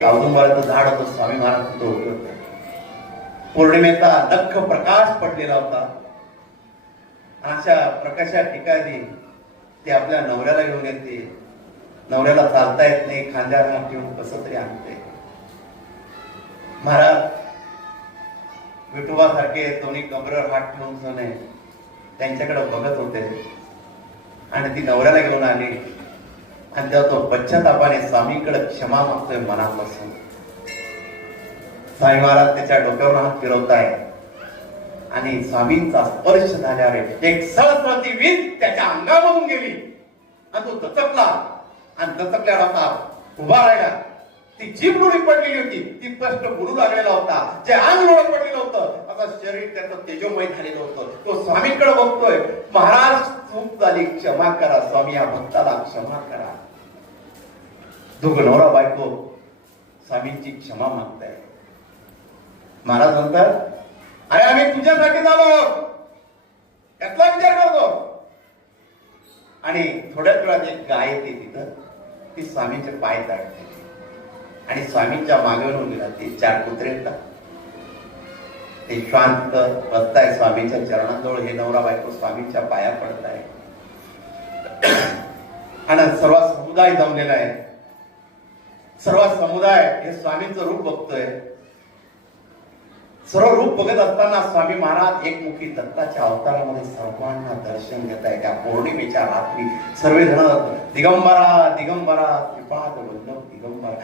औदुंबराचं झाड होतं, स्वामी महाराज तो उभे होते. पौर्णिमेचा लख प्रकाश पडलेला होता. अशा प्रकाशा ठिकाणी ते आपल्या नवऱ्याला घेऊन येते. नवऱ्याला चालता येत नाही, खांद्यावर हात ठेवून कसं तरी आणते. महाराज विठोबा सारखे दोन्ही कमरेवर हात ठेवून सने त्यांच्याकडे बघत होते आणि ती नवऱ्याला घेऊन आली. आणि तेव्हा तो पश्चातापाने स्वामींकडे क्षमा मागतोय मनापासून. स्वामी महाराज त्याच्या डोक्यावर हात फिरवताय आणि स्वामींचा स्पर्श झाल्यावर एक सळसळती वीज त्याच्या अंगामधून गेली आणि तो दचकला. आणि दचकल्यावर असा उभा राहिला. ती जीभ लोळी पडलेली होती, ती स्पष्ट बोलू लागलेला होता. जे अंग लोळ पडलेलं होतं, आता शरीर त्याचं तेजोमय झालेलं होतं. तो स्वामींकडे बघतोय, महाराज चूक झाली, क्षमा करा स्वामी, या भक्ताला क्षमा करा. दोघं नवरा बायको स्वामींची क्षमा मागताय. महाराज म्हणतात, अरे आम्ही तुझ्यासाठी झालो, यातला विचार करतो. आणि थोड्याच वेळात एक गाय येते तिथं, ती स्वामींचे पाय ताडते आणि स्वामींच्या मागे गेला. ते 4 कुत्रे येतात, ते शांत बसताय स्वामींच्या चरणाजवळ. हे नवरा बायको स्वामींच्या पाया पडताय आणि सर्व समुदाय जमलेला आहे. सर्व समुदाय हे स्वामींचं रूप बघतोय. सर्व रूप बघत असताना स्वामी महाराज एकमुखी दत्ताच्या अवतारामध्ये सर्वांना दर्शन देत आहे. त्या पौर्णिमेच्या रात्री सर्वजण दिगंबरा दिगंबरा श्रीपाद वल्लभ दिगंबरा